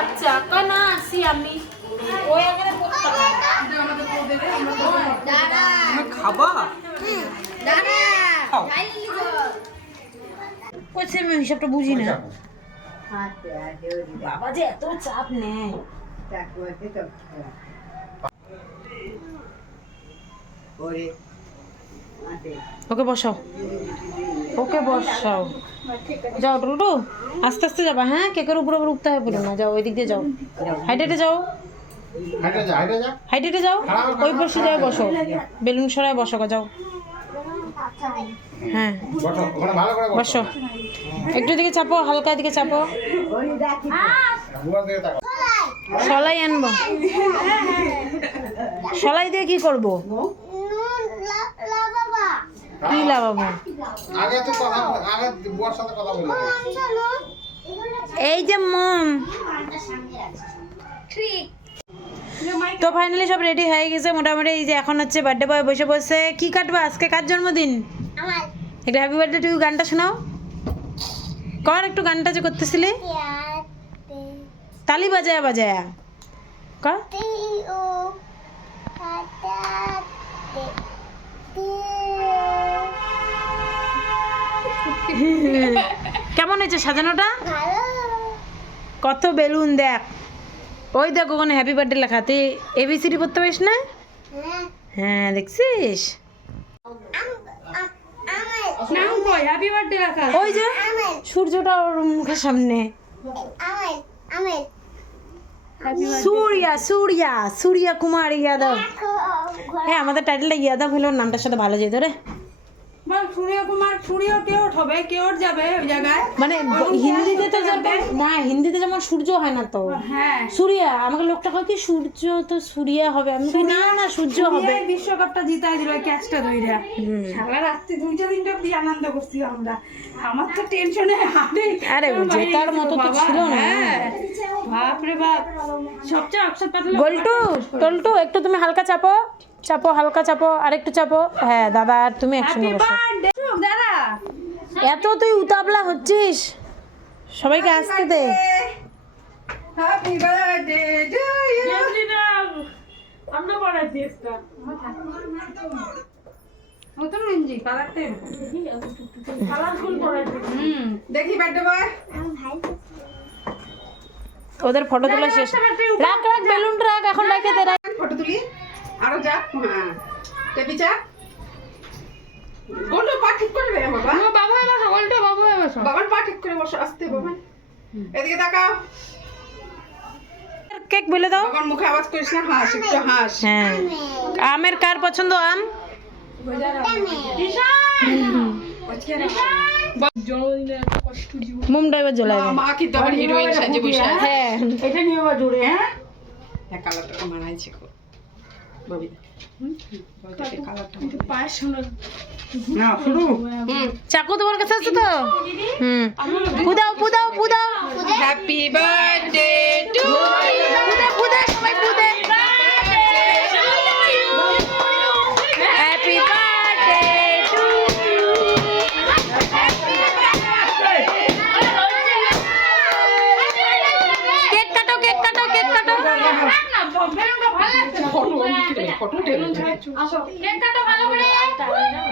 বাচ্চা কয় না আসি আমি ওই এখানে পড়তাম তুমি খাবা খাও কইছে আমি হিসাবটা বুঝি না বাবা যে এত চাপ নেয় ওকে বসাও। ওকে বসাও। যাও টুলটু আস্তে আস্তে যাবা হ্যাঁ? কেকের উপর উপর উঠতে হবে না। যাও ওই দিক দিয়ে যাও। হাইটে যাও। হাইটে যা হাইটে যা। হাইটে যাও। ওই বসে যায় বসো। বেলুন সরায় বসো গো, যাও। হ্যাঁ। বসো একটু দিকে চাপো হালকা দিকে চাপো সলাই আনব। সলাই দিয়ে কি করব? কি লাগাবো আগে তো কথা আগে বুয়ার সাথে কথা বলে এই যে মম। তো ফাইনালি সব রেডি হয়ে গেছে। মোটামুটি এই যে এখন হচ্ছে বার্থডে বয় বসে বসে। কি কাটবে আজকে? কার জন্মদিন? একটা হ্যাপি বার্থডে টু গানটা শোনাও। কর একটু গানটা যে করতেছিলি। তালি বাজায়া বাজায়া। কর। কেমন হয়েছে সাজানোটা? কত বেলুন দেখ। ওই দেখ ওখানে হ্যাপি বার্থডে লেখা তুই এবিসিডি পড়তে পারিস না? হ্যাঁ দেখছিস? ওই যে সূর্যটা ওর মুখের সামনে। সূর্যা সূর্যা সূর্যা কুমার ইয়াদব। হ্যাঁ আমাদের টাইটেলটা ইয়াদব হলো নামটার সাথে ভালো যেত রে। মানে হিন্দিতে তো না হিন্দিতে যেমন সূর্য হয় না তো। হ্যাঁ। সূর্যা আমাকে লোকটা কয় কি সূর্য তো সূর্যা হবে। আমি না না সূর্য হবে। বিশ্বকাপটা জিতাই দিল ক্যাচটা ধইরা। সারা রাত্রি দুইটা তিনটা অব্দি আনন্দ করছি আমরা। আমার তো টেনশনে আরে জেতার মতো তো ছিল না। হ্যাঁ। বাপরে বাপ। সবচেয়ে অক্ষর পাতলা গোলটু টলটু একটু তুমি হালকা চাপো। চাপো হালকা চাপো আর একটু চাপো। হ্যাঁ দাদা আর তুমি একসঙ্গে বসো এত তুই উতাবলা হচ্ছিস। সবাইকে আসতে দে। হ্যাপি বার্থডে টু ইউ আমরা বানাইছি একটা। নতুন গেঞ্জি কালারটা কালারফুল বানাইছি হুম দেখি বার্থডে বয় ওদের ফটো তোলা শেষ। রাখ রাখ বেলুন রাখ এখন রেখে দে রাখ। ফটো তুলি। আরও যা হ্যাঁ। টেপি চা? গোল্ড পা ঠিক করবে বাবা। বাবা বাবা এবার বাবার পা ঠিক করে বসো আসতে বাবা। এদিকে তাকাও। কেক বলে দাও। বাবার মুখে আওয়াজ করিস না হাস একটু হাস। হ্যাঁ। আমের কার পছন্দ আম? এবার জ্বলাই মা কি তো আবার হিরোইন সাজে বসে হ্যাঁ। এটা নিয়ে আবার জুড়ে হ্যাঁ? হ্যাঁ কালারটা মানাইছে খুব। চাকু তোমার কাছে আছে তো? হুম। পুদাও পুদাও পুদাও হ্যাপি বার্থডে টু পুদে পুদে সবাই পুদে হ্যাপি বার্থডে টু কেক কাটো কেক কাটো কেক কাটো।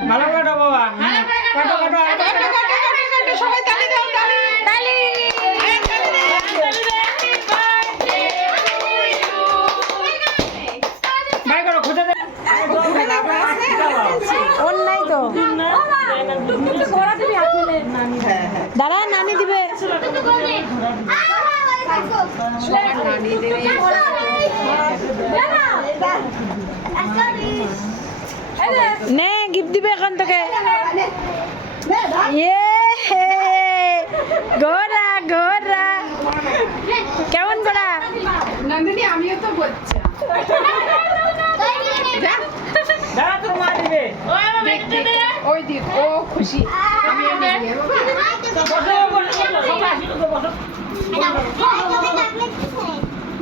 ভালো কাটো বাবা। হ্যাঁ কাটো কাটো। সবাই তালি দাও তালি। তালি। ভাই করো খুঁজে দে। ওর নাই তো। দাঁড়া নানি দিবে। নে গিফট দিবে এখান থেকে ইয়ে গোরা গোরা কেমন গোরা নন্দিনী আমিও তো বলছি যা তো মা দিবে ওই দিক ও খুশি আমিও নিয়ে বসো বসো সবাই আসি তো বসো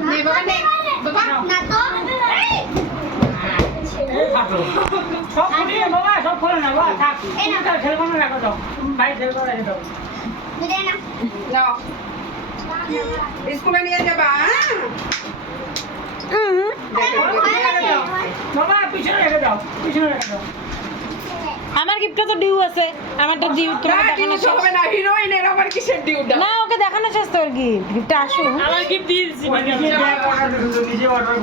নে বাবা নে বাবা এই কাটো সব খুলিয়ে বাবা সব খুলে না বাবা থাক। খেলব না। রাখো দাও ভাই খেলব রেখে দাও নাও। স্কুলে নিয়ে যাবা হ্যাঁ? বাবা পিছনে রেখে দাও পিছনে রেখে দাও। আমার গিফটটা তো ডিউ আছে। আমারটা ডিউ তোমাকে দেখানো শেষ। হবে না হিরোইনের আবার কিসের ডিউটা না ওকে দেখানো শেষ তোর গিফট গিফটটা আসুক। আমার গিফট দিয়ে দিছি নিজে অর্ডার দিছো নিজে অর্ডার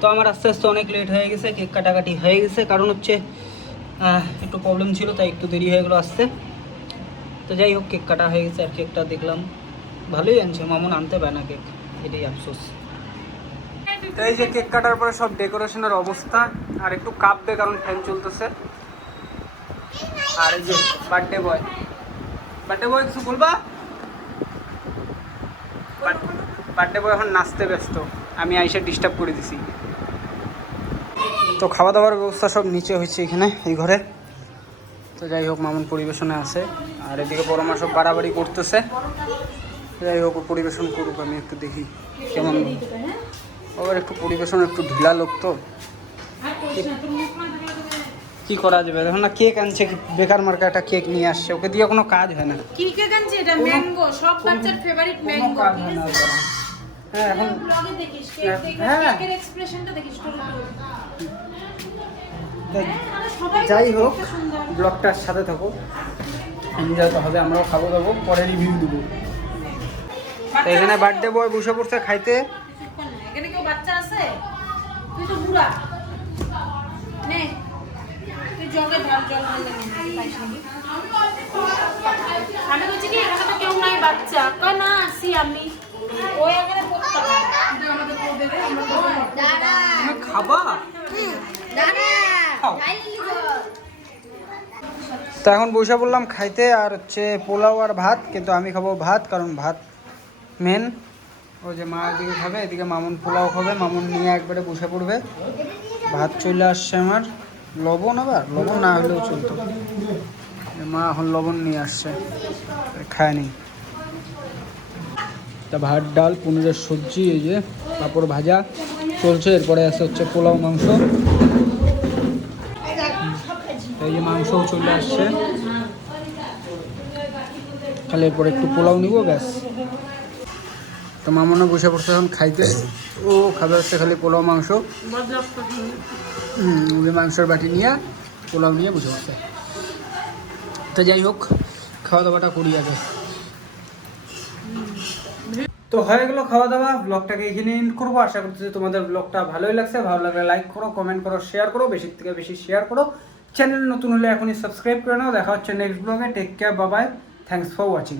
তো আমার আস্তে আস্তে অনেক লেট হয়ে গেছে কেক কাটাকাটি হয়ে গেছে। কারণ হচ্ছে একটু প্রবলেম ছিল, তাই একটু দেরি হয়ে গেলো আসতে। তো যাই হোক কেক কাটা হয়ে গেছে, আর কেকটা দেখলাম। ভালোই আনছে মামুন আনতে পারে না কেক এটাই আফসোস। তো এই যে কেক কাটার পরে সব ডেকোরেশনের অবস্থা, আর একটু কাঁপবে কারণ ফ্যান চলতেছে। আর এই যে বার্থডে বয় বার্থডে বয় কিছু বলবা? বার্থডে বয় এখন নাচতে ব্যস্ত, আমি আইসে ডিস্টার্ব করে দিছি। তো খাওয়া দাওয়ার ব্যবস্থা সব নিচে হয়েছে এখানে এই ঘরে। তো যাই হোক মামুন পরিবেশনে আছে। আর এদিকে বড় মা সব বাড়াবাড়ি করতেছে। যাই হোক পরিবেশন করুক আমি একটু দেখি কেমন। আবার একটু পরিবেশন একটু ঢিলা লোক তো। কি করা যাবে? দেখুন না কেক আনছে বেকার মার্কা একটা কেক নিয়ে আসছে। ওকে দিয়ে কোনো কাজ হয় না। কি কেক আনছে? এটা ম্যাঙ্গো সব বাচ্চার ফেভারিট ম্যাঙ্গো হয়। হ্যাঁ এখন ব্লগে দেখিস হ্যাঁ। কেকের এক্সপ্রেশনটা দেখিস যাই হোক ব্লগটার সাথে থাকো। এনজয় তো হবে আমরাও খাব দাবো পরে রিভিউ দেবো। এখানে বার্থডে বয় বসে পড়ছে খাইতে। এখানে কেউ বাচ্চা আছে? তুই তো বুড়া। নে তুই জগে ঢাল জল? আমি বলছি কি এখানে তো কেউ নাই বাচ্চা। কয় না আসি আমি। ওই এখানে খাবা তো এখন বসে বললাম খাইতে আর হচ্ছে পোলাও আর ভাত, কিন্তু আমি খাব ভাত, কারণ ভাত মেন ও যে মা এদিকে খাবে, এদিকে মামুন পোলাও খাবে, মামুন নিয়ে একবারে বসে পড়বে। ভাত চলে আসছে আমার। লবণ আবার? লবণ না হলেও চলতো। মা এখন লবণ নিয়ে আসছে খায় নি তা ভাত, ডাল পনিরের সবজি, এই যে পাঁপড় ভাজা চলছে। এরপরে আছে হচ্ছে পোলাও, মাংস। এই যে মাংসও চলে আসছে। তাহলে এরপরে একটু পোলাও নিব, ব্যাস। তো মামনে বসে পড়ছে এখন খাইতে। ও খাবে হচ্ছে খালি পোলাও, মাংস। ওই মাংসের বাটি নিয়ে পোলাও নিয়ে বসে পড়ছে। তো যাই হোক, খাওয়া দাওয়াটা করি আগে। তো হয়ে গেলো খাওয়া দাওয়া ব্লগটাকে এখানে এন্ড করব। আশা করছি যে তোমাদের ব্লগটা ভালোই লাগছে। ভালো লাগলে লাইক করো কমেন্ট করো শেয়ার করো, বেশি থেকে বেশি শেয়ার করো। চ্যানেল নতুন হলে এখনই সাবস্ক্রাইব করে নাও। দেখা হচ্ছে নেক্সট ব্লগে take care Babai thanks for watching